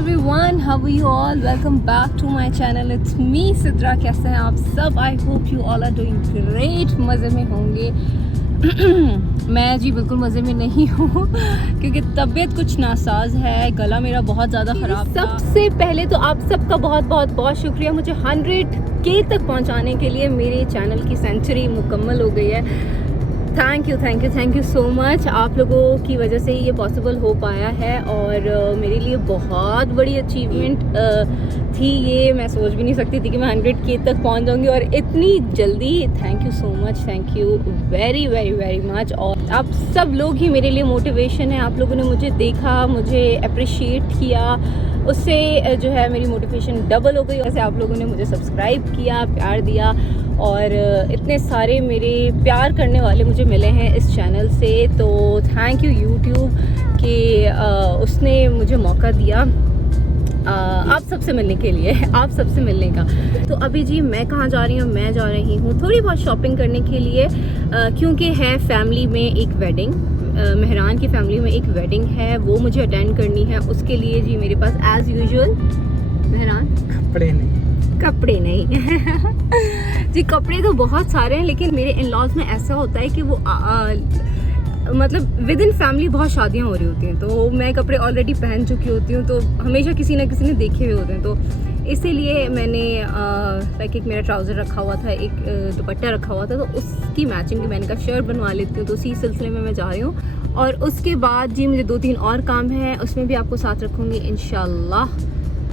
everyone, how are you all? Welcome back to my channel. It's me Sidra. कैसे हैं आप सब? I hope you all are doing great. मज़े में होंगे। मैं जी बिल्कुल मज़े में नहीं हूँ क्योंकि तबीयत कुछ नासाज है, गला मेरा बहुत ज़्यादा ख़राब था। सबसे पहले तो आप सबका बहुत शुक्रिया मुझे 100K तक पहुँचाने के लिए। मेरे चैनल की सेंचुरी मुकम्मल हो गई है। Thank you so much. आप लोगों की वजह से ही ये पॉसिबल हो पाया है और मेरे लिए बहुत बड़ी अचीवमेंट थी ये। मैं सोच भी नहीं सकती थी कि मैं 100K तक पहुंच जाऊंगी और इतनी जल्दी। Thank you so much, thank you very much. और आप सब लोग ही मेरे लिए मोटिवेशन है। आप लोगों ने मुझे देखा, मुझे अप्रिशिएट किया, उससे जो है मेरी मोटिवेशन डबल हो गई। वैसे आप लोगों ने मुझे सब्सक्राइब किया, प्यार दिया और इतने सारे मेरे प्यार करने वाले मुझे मिले हैं इस चैनल से। तो थैंक यू यूट्यूब कि उसने मुझे मौका दिया आप सबसे मिलने के लिए, आप सबसे मिलने का। तो अभी जी मैं कहाँ जा रही हूँ? मैं जा रही हूँ थोड़ी बहुत शॉपिंग करने के लिए क्योंकि है फैमिली में एक वेडिंग। मेहरान की फैमिली में एक वेडिंग है, वो मुझे अटेंड करनी है। उसके लिए जी मेरे पास एज़ यूजुअल मेहरान कपड़े नहीं जी कपड़े तो बहुत सारे हैं, लेकिन मेरे इन लॉज में ऐसा होता है कि वो मतलब विद इन फैमिली बहुत शादियां हो रही होती हैं, तो मैं कपड़े ऑलरेडी पहन चुकी होती हूँ, तो हमेशा किसी ना किसी ने देखे हुए होते हैं। तो इसीलिए मैंने लाइक एक मेरा ट्राउज़र रखा हुआ था, एक दुपट्टा रखा हुआ था, तो उसकी मैचिंग की मैंने कहा शर्ट बनवा लेती हूँ। तो उसी सिलसिले में मैं जा रही हूँ। और उसके बाद जी मुझे 2-3 और काम है, उसमें भी आपको साथ रखूँगी इंशाल्लाह।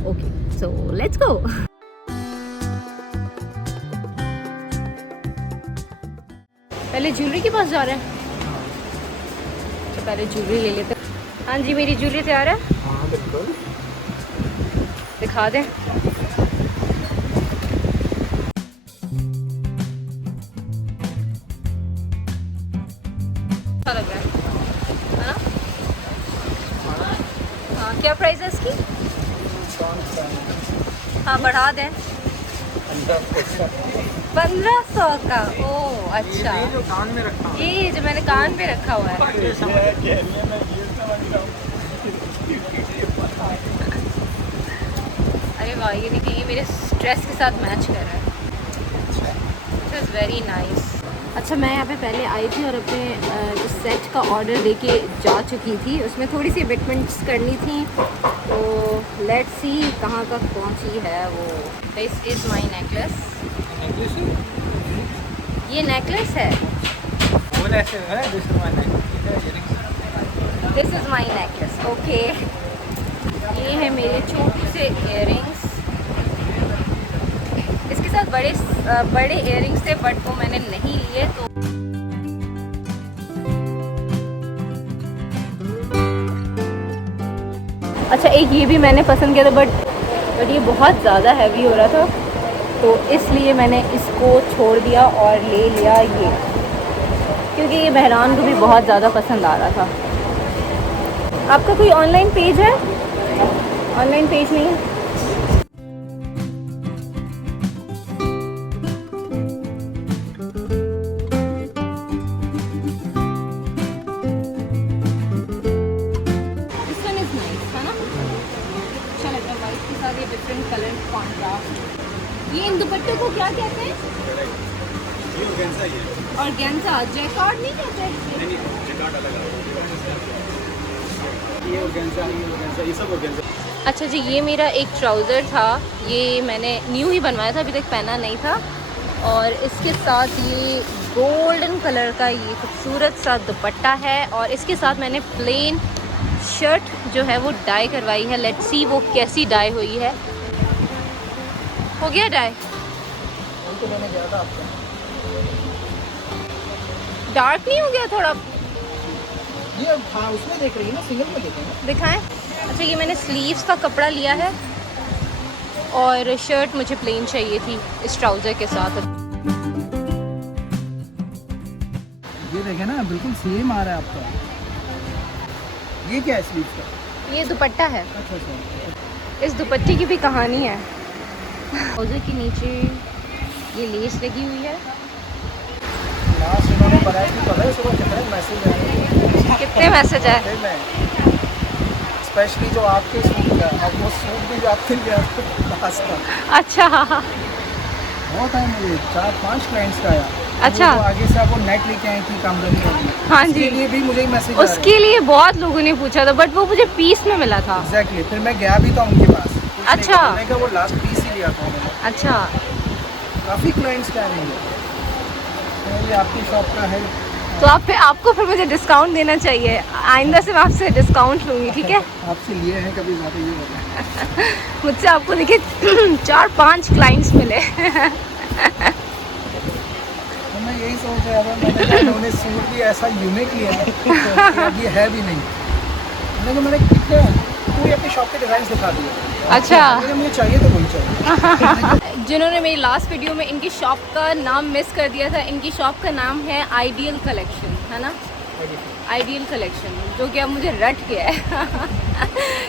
Okay, so let's go. पहले ज्वेलरी के पास जा रहे हैं, तो पहले ज्वेलरी ले लेते हैं। हाँ जी, मेरी ज्वेलरी तैयार है। हाँ बिल्कुल, दिखा दें। अच्छा लग रहा है ना? हाँ, क्या प्राइस है इसकी? हाँ बढ़ा दें। 1500 का। ओह अच्छा, ये जो कान में रखा है, ये जो मैंने कान पे रखा हुआ है। अरे वाह, ये देखिए, ये मेरे ड्रेस के साथ मैच कर रहा है। This is very nice. अच्छा, मैं यहाँ पे पहले आई थी और अपने जो सेट का ऑर्डर देके जा चुकी थी। उसमें थोड़ी सी अमेंडमेंट्स करनी थी, तो लेट्स सी कहाँ तक पहुँची है वो। This is my necklace. ये नेकलेस है। This is my necklace. Okay, ये है मेरे छोटे से इयररिंग्स। इसके साथ बड़े इयररिंग्स थे बट वो मैंने नहीं लिए। तो अच्छा, एक ये भी मैंने पसंद किया था बट ये बहुत ज़्यादा हैवी हो रहा था, तो इसलिए मैंने इसको छोड़ दिया और ले लिया ये, क्योंकि ये मेहरान को भी बहुत ज़्यादा पसंद आ रहा था। आपका कोई ऑनलाइन पेज है? ऑनलाइन पेज नहीं है। This one is nice, है ना? अच्छा लग रहा है वाइट के साथ ये डिफरेंट कलर कॉन्ट्रास्ट। ये इन दुपट्टों को क्या कहते हैं? और गेंजा जैकार्ड नहीं कहते? नहीं, जैकार्ड अलग है। ये सब ऑर्गेन्जा। अच्छा जी, ये मेरा एक ट्राउज़र था, ये मैंने न्यू ही बनवाया था, अभी तक पहना नहीं था। और इसके साथ ये गोल्डन कलर का ये खूबसूरत सा दुपट्टा है और इसके साथ मैंने प्लेन शर्ट जो है वो डाई करवाई है। लेट्स सी वो कैसी डाई हुई है। हो गया डाई? तो मैंने गया था आपको, डार्क नहीं हो गया थोड़ा? ये हाँ उसमें देख रही है ना, सिंगल में देखेंगे। दिखाएं। अच्छा, ये मैंने स्लीव्स का कपड़ा लिया है और शर्ट मुझे प्लेन चाहिए थी इस ट्राउज़र के साथ। ये देखे ना, बिल्कुल सेम आ रहा है आपका। ये क्या है स्लीव का? ये दुपट्टा है। अच्छा। इस दुपट्टे की भी कहानी है। ट्राउज़र के नीचे ये लेस लगी हुई है। लास्ट इन्होंने बनाया कि पता है सुबह कितने मैसेज आए? कितने मैसेज आए? स्पेशली जो आपके सूट का, अब वो सूट भी जो आपके लिए पास था। अच्छा बहुत है, मुझे 4-5 क्लाइंट्स का आया। अच्छा। वो आगे से आपको नेट लेके आई थी कामगनी वाली। हाँ जी। उसके लिए भी मुझे ही मैसेज उसके लिए बहुत लोगों ने पूछा था, बट वो मुझे पीस में मिला था। एग्जैक्टली, फिर मैं गया भी था उनके पास। अच्छा। मैंने कहा वो लास्ट पीस ही लिया था उन्होंने। अच्छा, काफ़ी क्लाइंट्स का है ये आपकी शॉप का है। तो आपको फिर मुझे डिस्काउंट देना चाहिए। आइंदा से मैं आपसे डिस्काउंट लूँगी, ठीक है? आपसे लिए हैं कभी बात ये बताएं। मुझसे आपको देखिए 4-5 क्लाइंट्स मिले। तो मैं यही सोच रहा था, मैंने कहा उन्होंने सूट भी ऐसा यूनिक लिया है कि अब ये है भी नहीं। मैंने कितने पूरी अपनी शॉप के डिज़ाइन दिखा दिए। अच्छा। मुझे चाहिए तो वही चाहिए। जिन्होंने मेरी लास्ट वीडियो में इनकी शॉप का नाम मिस कर दिया था, इनकी शॉप का नाम है आइडियल कलेक्शन, है ना? आइडियल कलेक्शन, जो कि अब मुझे रट गया है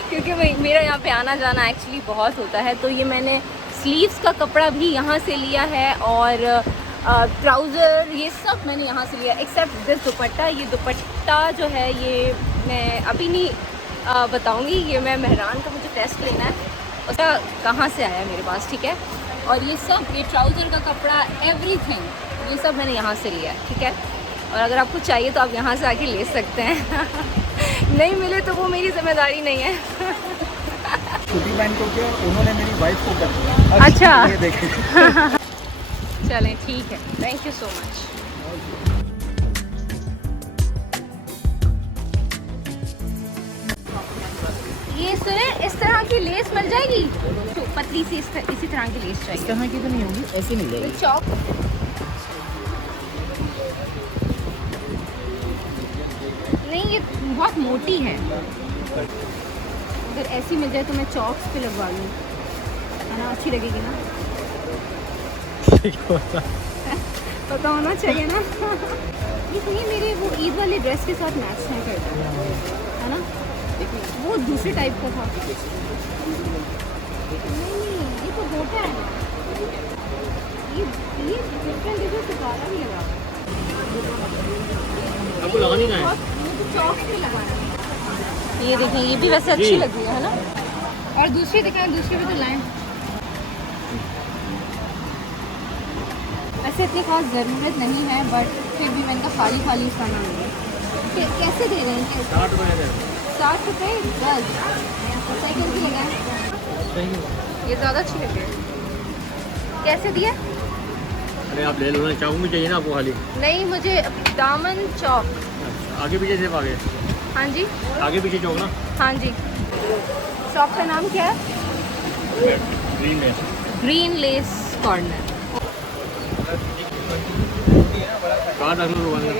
क्योंकि मेरा यहाँ पे आना जाना एक्चुअली बहुत होता है। तो ये मैंने स्लीव्स का कपड़ा भी यहाँ से लिया है और ट्राउज़र ये सब मैंने यहाँ से लिया, एक्सेप्ट दिस दुपट्टा। ये दुपट्टा जो है ये मैं अभी नहीं बताऊँगी, ये मैं मेहरान का मुझे टेस्ट लेना है उसका कहाँ से आया मेरे पास, ठीक है? और ये सब, ये ट्राउज़र का कपड़ा, एवरीथिंग, ये सब मैंने यहाँ से लिया है, ठीक है? और अगर आपको चाहिए तो आप यहाँ से आके ले सकते हैं नहीं मिले तो वो मेरी जिम्मेदारी नहीं है छोटी बहन को क्या, उन्होंने मेरी वाइफ को कर दिया। अच्छा। ये देखें। चलें, ठीक है, थैंक यू सो मच। ये सुने, इस तरह की लेस मिल जाएगी? तो पतली सी इसी तरह की लेस चाहिए। इस तरह की तो नहीं होगी, ऐसी नहीं कोई जाएगी। चौक नहीं, ये बहुत मोटी है। अगर ऐसी मिल जाए तो मैं चौक्स पे लगवा लूँ, है ना? अच्छी लगेगी ना? पता होना चाहिए ना ये सुनिए, मेरे वो ईद वाले ड्रेस के साथ मैच नहीं करता, है ना? वो दूसरे टाइप का था। नहीं, ये तो मोटा है। ये डिफरेंट जगह से काला भी लगा। आपको लगानी का है? चौक पे लगाना है। ये देखें, ये भी वैसे अच्छी लग रही है ना? और दूसरी दिखाएं, दूसरी भी तो लाएं। वैसे इतनी खास ज़रूरत नहीं है, बट फिर भी मैंने कहा खाली इसका नाम है। कैसे दे रहे हैं? 60 रुपये दे 60 रुपये 10। साइकिल की लगाएं, ये ज़्यादा अच्छी लग रही है। कैसे दिया? अरे आप ले लो ना, चाकू भी चाहिए ना आपको खाली? नहीं, मुझे दामन चौक। आगे पीछे सिर्फ आगे? हाँ जी, आगे पीछे चौक ना? हाँ जी। शॉप का नाम क्या है? Green less corner. कार्ड रख लो दुकान में।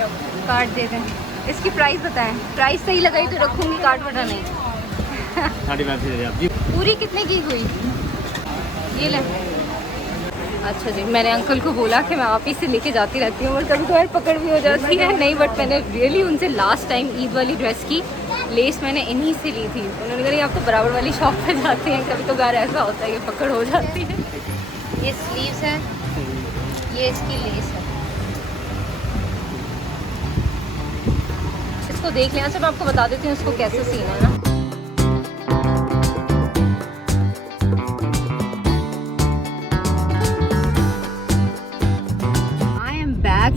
कार्ड दे दें। इसकी प्राइस बताएं। प्राइस सही लगाई तो रखूँगी, कार्ड बता नहीं। 35 से दे आप जी। पूरी कितने की हुई? ये ले। अच्छा जी, मैंने अंकल को बोला कि मैं आप ही से लेके जाती रहती हूँ और कभी कभार पकड़ भी हो जाती है। नहीं, बट मैंने रियली उनसे लास्ट टाइम ईद वाली ड्रेस की लेस मैंने इन्हीं से ली थी। उन्होंने कहा आप तो बराबर वाली शॉप पे जाते हैं, कभी कभार ऐसा होता है कि पकड़ हो जाती है। ये स्लीव्स है, ये इसकी लेस है। इसको देख लेना से मैं आपको बता देती हूँ इसको कैसे सीना है ना।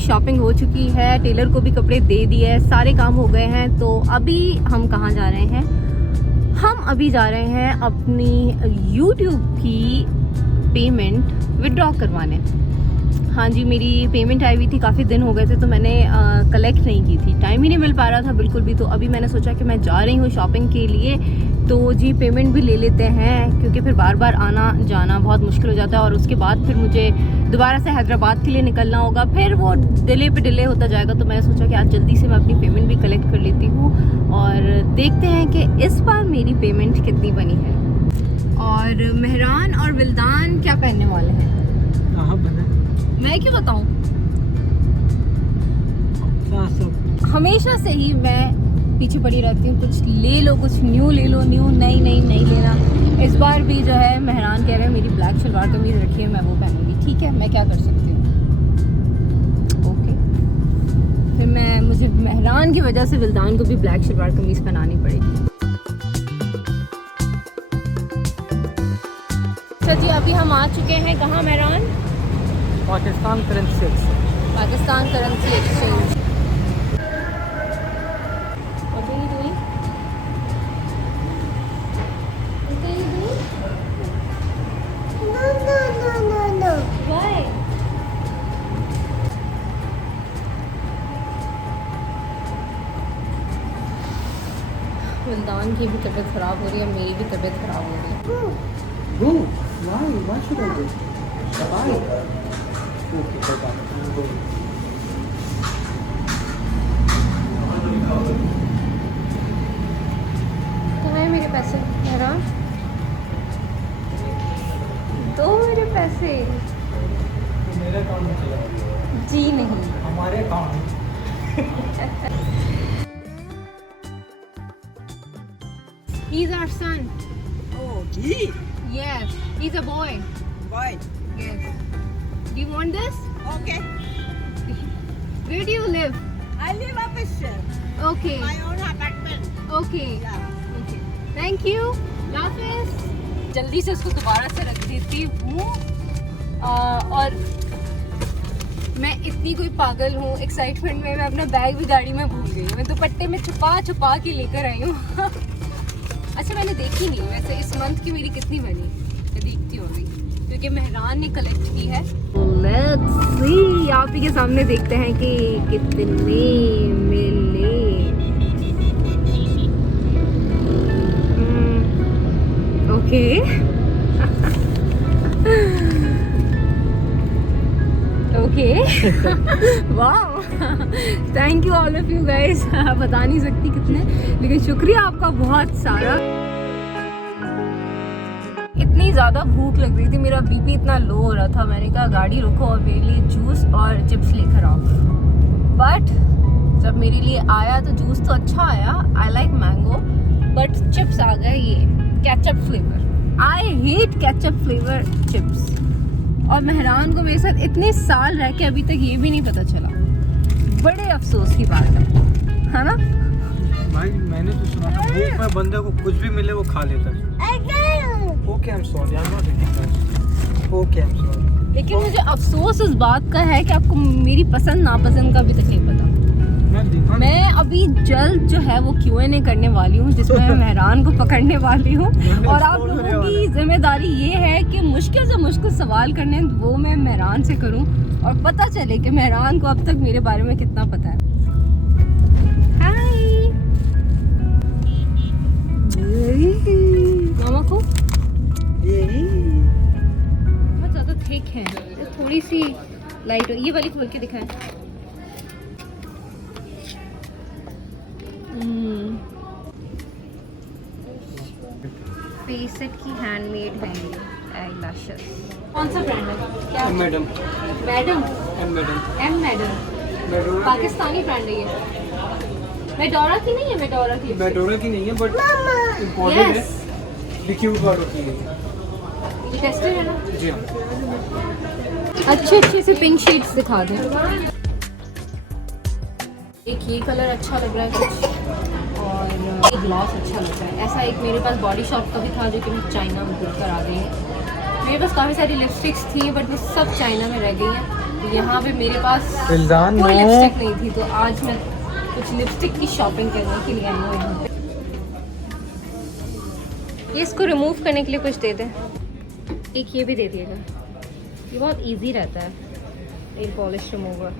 शॉपिंग हो चुकी है, टेलर को भी कपड़े दे दिए, सारे काम हो गए हैं। तो अभी हम कहाँ जा रहे हैं? हम अभी जा रहे हैं अपनी YouTube की पेमेंट विड्रॉ करवाने। हाँ जी, मेरी पेमेंट आई हुई थी, काफ़ी दिन हो गए थे तो मैंने कलेक्ट नहीं की थी, टाइम ही नहीं मिल पा रहा था बिल्कुल भी। तो अभी मैंने सोचा कि मैं जा रही हूँ शॉपिंग के लिए, तो जी पेमेंट भी ले लेते हैं, क्योंकि फिर बार बार आना जाना बहुत मुश्किल हो जाता है। और उसके बाद फिर मुझे दोबारा से हैदराबाद के लिए निकलना होगा, फिर वो डिले पे डिले होता जाएगा। तो मैंने सोचा कि आज जल्दी से मैं अपनी पेमेंट भी कलेक्ट कर लेती हूँ और देखते हैं कि इस बार मेरी पेमेंट कितनी बनी है। और मेहरान और विल्दान क्या पहनने वाले हैं? कहाँ बना? मैं क्यों बताऊँ? हमेशा से ही मैं पीछे पड़ी रहती हूँ, कुछ ले लो, कुछ न्यू ले लो, न्यू नहीं लेना। इस बार भी जो है मेहरान कह रहे हैं मेरी ब्लैक शलवार कमीज रखी है, मैं वो पहनूंगी। ठीक है, मैं क्या कर सकती हूँ? ओके, फिर मुझे मेहरान की वजह से विल्दान को भी ब्लैक शलवार कमीज पहनानी पड़ेगी। अच्छा जी, अभी हम आ चुके हैं कहाँ Mehran? Pakistan currency Pakistan currency exchange. What are you doing? What are you doing? No. Why? Multan की भी तबीयत ख़राब हो रही है, मेरी भी तबीयत ख़राब हो रही है। Go. Why should I go? Why? Okay, go. कहाँ है मेरे पैसे मेहरान? दो मेरे पैसे। मेरे अकाउंट में चला गया। जी नहीं, हमारे account he's our son. Oh, gee. Yes, he's a boy. Boy. Yes. Do you want this? Okay. Where do you live? I live up a shelf. Okay. My own apartment. Okay. Yeah. Okay. Thank you. हाफिज। जल्दी से उसको दोबारा से रख देती हूँ। और मैं इतनी कोई पागल हूँ, एक्साइटमेंट में मैं अपना बैग भी गाड़ी में भूल गई हूँ। मैं दुपट्टे में छुपा के लेकर आई हूँ। अच्छा, मैंने देखी नहीं वैसे इस मंथ की मेरी कितनी बनी, मैं देखती हूँ अभी, क्योंकि मेहरान ने कलेक्ट की है। लेट्स सी, आप ही के सामने देखते हैं कि कितने मिले। ओके। ओके। वाह, thank you all of you guys. बता नहीं सकती कितने, लेकिन शुक्रिया आपका बहुत सारा। इतनी ज़्यादा भूख लग रही थी, मेरा बीपी इतना लो हो रहा था, मैंने कहा गाड़ी रोको और मेरे लिए जूस और चिप्स लेकर आओ। बट जब मेरे लिए आया तो जूस तो अच्छा आया, I like mango, but chips आ गए ये ketchup flavour. I hate ketchup flavour chips. और मेहरान को मेरे साथ इतने साल रह के अभी तक ये भी नहीं पता चला, बड़े अफसोस की बात है ना? भाई मैंने तो सुना था भूख में बंदे को कुछ भी मिले वो खा लेता है। Okay, I am sorry, I am not eating that. Okay, I am sorry. लेकिन मुझे अफसोस इस बात का है कि आपको मेरी पसंद नापसंद का भी तक नहीं पता। मैं अभी जल्द जो है वो Q&A करने वाली हूँ, जिसमें मैं मेहरान को पकड़ने वाली हूँ। और आप लोगों की जिम्मेदारी ये है कि मुश्किल से मुश्किल सवाल करने वो मैं मेहरान से करूँ और पता चले कि मेहरान को अब तक मेरे बारे में कितना पता है। हाय मामा को बहुत ज़्यादा थिक है, थोड़ी सी लाइट हो। ये वाली खोल के दिखाएं। फेसेट की हैंडमेड है ये आईलैशेस। कौन सा ब्रांड है? क्या madam madam madam madam Pakistani brand है ये। मेडोरा की नहीं है? मेडोरा की नहीं है, बट इम्पोर्टेड है, लिक्विड वालों की है। ये टेस्टेड है ना? जी हाँ। अच्छे से पिंक शेड्स दिखा दें। एक ये कलर अच्छा लग रहा है कुछ, और एक ग्लॉस अच्छा लग रहा है। ऐसा एक मेरे पास बॉडी शॉप का भी था जो कि मैं चाइना में बुक करा गई है। मेरे पास काफ़ी सारी लिपस्टिक्स थी बट वो सब चाइना में रह गई हैं। तो यहाँ पे मेरे पास कोई लिपस्टिक नहीं थी, तो आज मैं कुछ लिपस्टिक की शॉपिंग करने के लिए आई हूँ यहाँ पे। ये इसको रिमूव करने के लिए कुछ दे दें। एक ये भी दे दिएगा, ये बहुत इजी रहता है, नेल पॉलिश रिमूवर।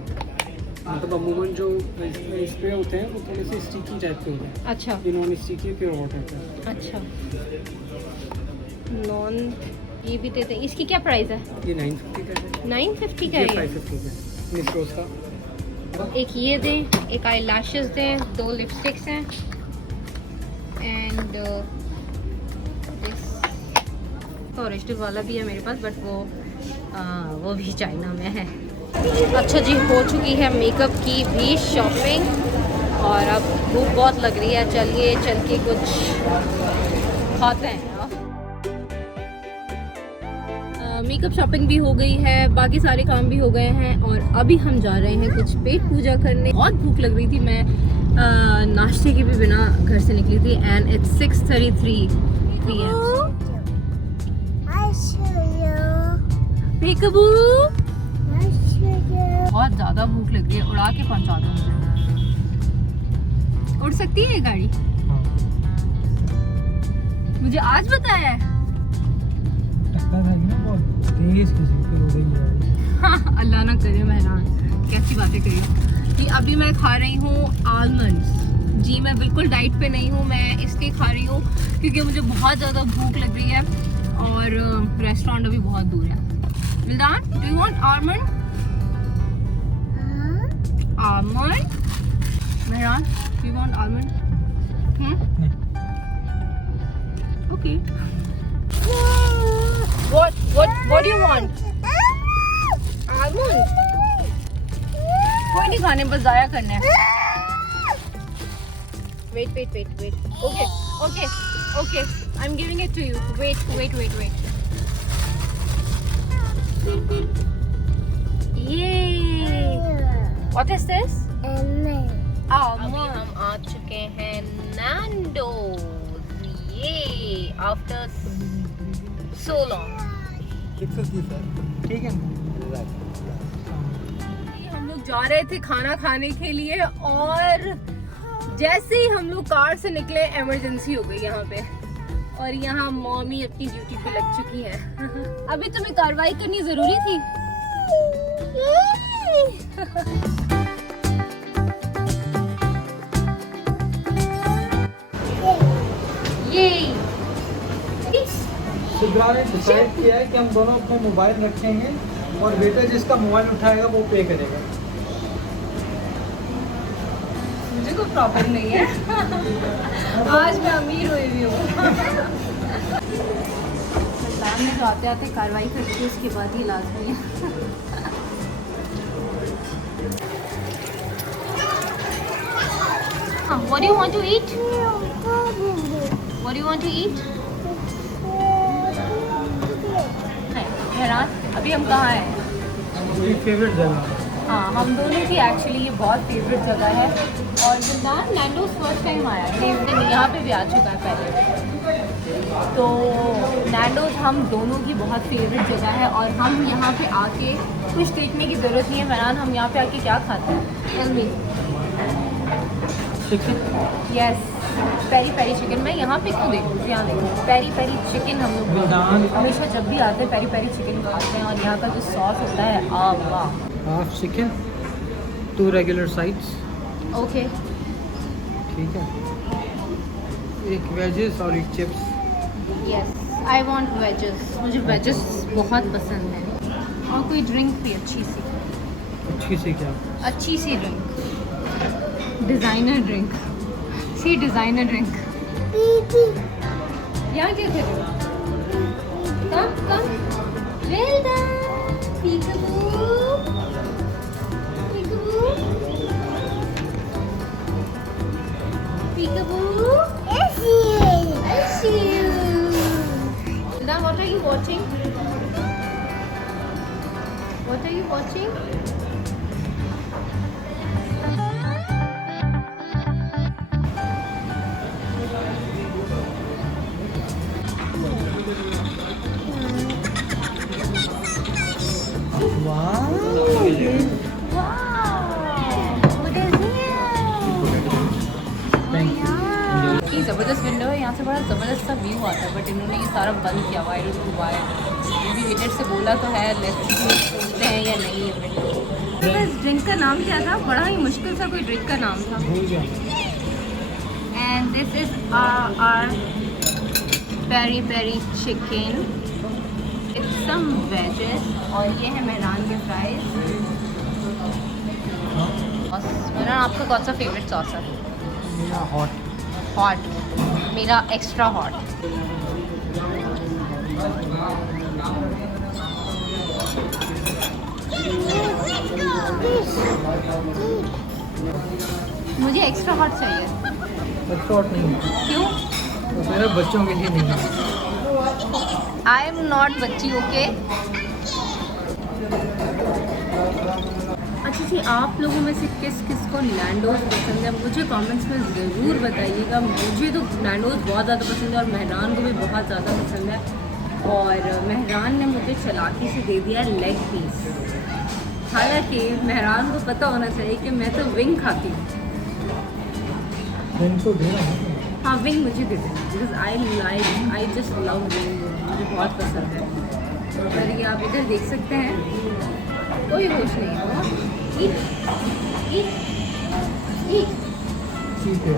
मतलब अमूमन जो स्प्रे होते हैं वो थोड़े से स्टिकी टाइप के होते हैं। अच्छा, ये नॉन स्टिकी प्योर वाटर का। अच्छा, नॉन ये भी देते हैं। इसकी क्या प्राइस है? ये 950 का है। 950 का ये है। 550 का मिस रोज का। एक ये दें, एक आई लैशेस दें, 2 लिपस्टिक्स हैं, एंड ओरिजिनल वाला भी है मेरे पास, बट वो भी चाइना में है। अच्छा जी, हो चुकी है मेकअप की भी शॉपिंग, और अब भूख बहुत लग रही है। चलिए चल के कुछ खाते हैं। मेकअप शॉपिंग भी हो गई है, बाकी सारे काम भी हो गए हैं, और अभी हम जा रहे हैं कुछ पेट पूजा करने। बहुत भूख लग रही थी, मैं नाश्ते के भी बिना घर से निकली थी, एंड इट्स 6:33 PM। पीकबू। बहुत ज्यादा भूख लग रही है, उड़ा के पहुंचा दो मुझे। उड़ सकती है ये गाड़ी? मुझे आज बताया है। टक्कर है ना बहुत तेज, किसी पे उड़ेगी गाड़ी। अल्लाह ना करे मेहरान, कैसी बातें करी। कि अभी मैं खा रही हूँ आलमंड्स। जी मैं बिल्कुल डाइट पे नहीं हूँ, मैं इसलिए खा रही हूँ क्योंकि मुझे बहुत ज़्यादा भूख लग रही है और रेस्टोरेंट अभी बहुत दूर है। Mildan, do you want almond? Almond? Mehran, do you want almond? Okay. What do you want? Almond? कोई नहीं खाने, बस जाया करने हैं। Wait. Okay. I'm giving it to you. Wait. Yay! What is this? अभी हम आ चुके हैं Nando's. ये after so long. ठीक है। हम लोग जा रहे थे खाना खाने के लिए और जैसे ही हम लोग कार से निकले इमरजेंसी हो गई यहाँ पे और यहाँ मॉमी अपनी ड्यूटी पे लग चुकी है। अभी तुम्हें कार्रवाई करनी जरूरी थी। ये सिद्रा ने डिसाइड किया है कि हम दोनों अपने मोबाइल रखेंगे और बेटा जिसका मोबाइल उठाएगा वो पे करेगा। मुझे कोई प्रॉब्लम नहीं है। आज मैं अमीर हुई भी हूँ। सरकार में तो आते आते कार्रवाई करती है, उसके बाद ही लाजमी है। What do you want to eat? What do you want to eat? हैरान, अभी हम कहाँ हैं? मेरी फेवरेट जगह। हाँ, हम दोनों की एक्चुअली ये बहुत फेवरेट जगह है और जिंदान नैंडोज फर्स्ट टाइम आया है, यहाँ पे भी आ चुका है पहले। तो नैंडोज हम दोनों की बहुत फेवरेट जगह है और हम यहाँ पे आके कुछ देखने की ज़रूरत नहीं है। फरहान, हम यहाँ पे आके क्या खाते हैं? Tell me. Chicken. Yes, peri chicken. मैं यहाँ पे क्यों देखूँ? यहाँ देखो, पेरी चिकन हम लोग हमेशा जब भी आते हैं पेरी चिकन खाते हैं और यहाँ का जो सॉस होता है, वाह। Half chicken, 2 regular sides. Okay, ठीक है। एक वेजेस और एक chips. Yes, I want wages. मुझे वेजेस बहुत पसंद है। और कोई ड्रिंक भी अच्छी सी क्या? अच्छी सी drink, designer drink. Designer drink. यहाँ क्या कर रहे हो? Come. Well done peekaboo. I see you. Now what are you watching? ज़बरदस्त विंडो है, यहाँ से बड़ा ज़बरदस्त सा व्यू आता है, बट इन्होंने ये सारा बंद किया हुआ है। भी वेटर से बोला तो है लेट्स खोलते हैं या नहीं ये विंडो। इस ड्रिंक का नाम क्या था? बड़ा ही मुश्किल सा कोई ड्रिंक का नाम था। And this is our peri chicken with some wedges और ये है मेहरान के फ्राइज। मेहरान, आपका कौन सा फेवरेट सॉस है? हॉट। मेरा एक्स्ट्रा हॉट। मुझे एक्स्ट्रा हॉट चाहिए। एक्स्ट्रा हॉट नहीं है। क्यों? तो मेरे बच्चों के लिए नहीं है। आई एम नॉट बच्ची, ओके। अच्छा जी, आप लोगों में से किस को नैंडोज पसंद है मुझे कमेंट्स में ज़रूर बताइएगा। मुझे तो नैंडोज बहुत ज़्यादा पसंद है और मेहरान को भी बहुत ज़्यादा पसंद है। और मेहरान ने मुझे चालाकी से दे दिया लेग पीस। हालांकि मेहरान को पता होना चाहिए कि मैं तो विंग खाती हूँ। तो देना है। हाँ विंग मुझे दे देना, because I just love wing, मुझे बहुत पसंद है। तो अगर ये आप इधर देख सकते हैं, कोई होश नहीं है। ठीक है।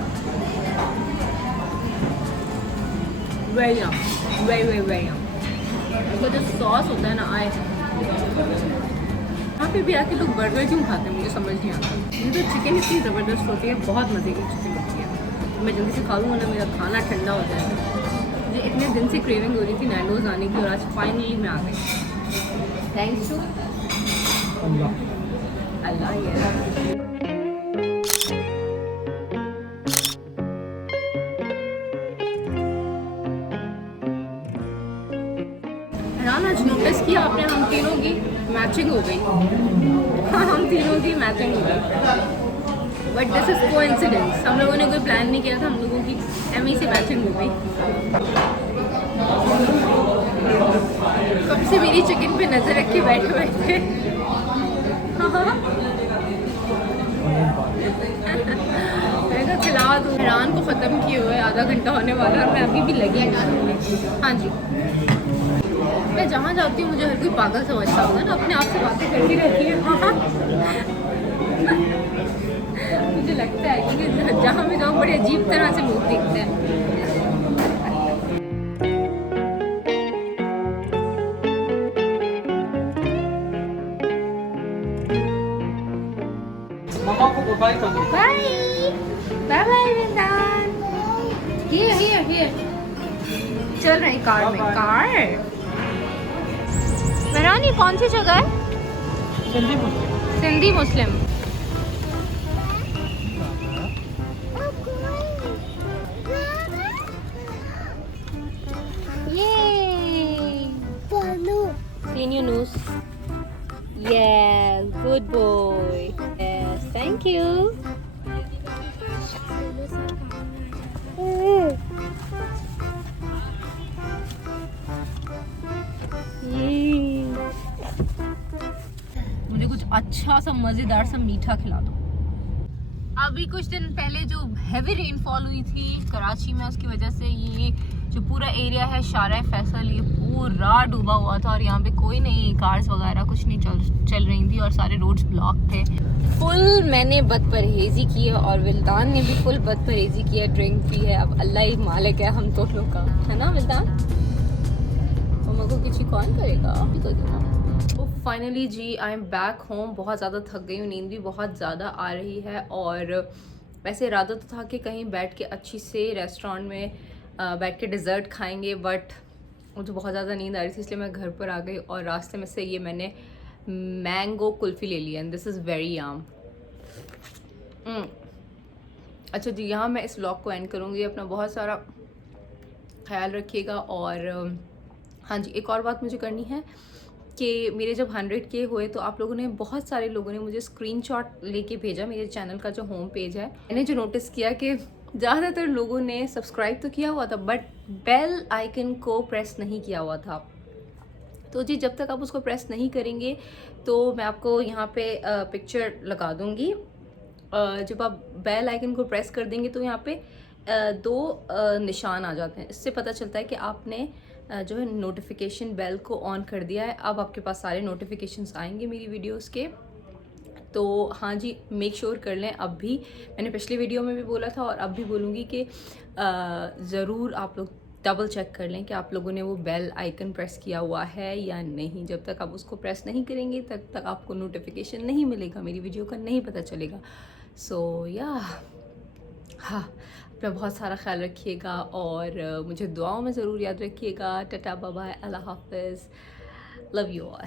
वेरी इसका जो सॉस होता है ना, आए यहाँ पे भी आके लोग बर्गर क्यों खाते हैं मुझे समझ नहीं आता। ये तो चिकन इतनी ज़बरदस्त होती है, बहुत मज़े की चिकन होती है। मैं जल्दी से खा लूँगा ना, मेरा खाना ठंडा हो जाएगा। मुझे इतने दिन से क्रेविंग हो रही थी नैंडोज आने की, और आज फाइनली मैं आ गई, थैंक्स टू अल्लाह। ये आज नोटिस किया आपने, हम तीनों की मैचिंग हो गई। हाँ, हम तीनों की मैचिंग हो गई, बट दिस इज कोइंसिडेंस। हम लोगों ने कोई प्लान नहीं किया था, हम लोगों की एमई से मैचिंग हो गई। कब से मेरी चिकन पे नजर रख के बैठे बैठे। मैंने कहा खिला दो। ईरान को ख़त्म किए हुए आधा घंटा होने वाला है, मैं अभी भी लगी। हाँ जी, मैं जहाँ जाती हूँ मुझे हर कोई पागल समझता होगा ना, अपने आप से बातें करती रहती है। मुझे लगता है कि जहाँ मैं जाऊँ बड़ी अजीब तरह से लोग दिखते हैं। मम्मा को बाय कर दो। बाय वृंदावन। हियर चल रही कार में। कार मेहरान, ये कौन सी जगह है? सिंधी मुस्लिम। ये clean your nose. Yeah, good boy. Yes, thank you. मुझे कुछ अच्छा सा मज़ेदार सा मीठा खिला दो। अभी कुछ दिन पहले जो हैवी रेनफॉल हुई थी कराची में, उसकी वजह से ये जो पूरा एरिया है शारा फैसल, ये पूरा डूबा हुआ था। और यहाँ पे कोई नहीं, कार्स वगैरह कुछ नहीं चल रही थी, और सारे रोड्स ब्लॉक थे। फुल मैंने बदपरहेज़ी की है, और विल्दान ने भी फुल बदपरहेज़ी की है, ड्रिंक पी है। अब अल्लाह ही मालिक है हम दोनों का, है ना विल्दान? मम्मा को किसी कौन करेगा, आप ही कर देना। तो फाइनली जी आई एम बैक होम। बहुत ज़्यादा थक गई हूँ, नींद भी बहुत ज़्यादा आ रही है। और वैसे इरादा तो था कि कहीं बैठ के अच्छी से रेस्टोरेंट में बैठ के डिज़र्ट खाएंगे, बट मुझे बहुत ज़्यादा नींद आ रही थी, इसलिए मैं घर पर आ गई। और रास्ते में से ये मैंने मैंगो कुल्फ़ी ले लिया, एंड दिस इज़ वेरी याम। अच्छा जी, यहाँ मैं इस व्लॉग को एंड करूँगी। अपना बहुत सारा ख्याल रखिएगा। और हाँ जी, एक और बात मुझे करनी है कि मेरे जब 100K हुए तो आप लोगों ने, बहुत सारे लोगों ने मुझे स्क्रीनशॉट लेके भेजा मेरे चैनल का जो होम पेज है। मैंने जो नोटिस किया कि ज़्यादातर लोगों ने सब्सक्राइब तो किया हुआ था, बट बेल आइकन को प्रेस नहीं किया हुआ था। तो जी जब तक आप उसको प्रेस नहीं करेंगे तो मैं आपको यहाँ पे पिक्चर लगा दूँगी। जब आप बेल आइकन को प्रेस कर देंगे तो यहाँ पे दो निशान आ जाते हैं। इससे पता चलता है कि आपने जो है नोटिफिकेशन बेल को ऑन कर दिया है। अब आपके पास सारे नोटिफिकेशंस आएंगे मेरी वीडियोस के। तो हाँ जी, मेक श्योर कर लें। अब भी मैंने पिछली वीडियो में भी बोला था और अब भी बोलूँगी कि ज़रूर आप लोग डबल चेक कर लें कि आप लोगों ने वो बेल आइकन प्रेस किया हुआ है या नहीं। जब तक आप उसको प्रेस नहीं करेंगे तब तक आपको नोटिफिकेशन नहीं मिलेगा, मेरी वीडियो का नहीं पता चलेगा। सो या हाँ, अपना बहुत सारा ख्याल रखिएगा और मुझे दुआओं में ज़रूर याद रखिएगा। टाटा बाय बाय, अल्लाह हाफ़िज़, लव यू ऑल।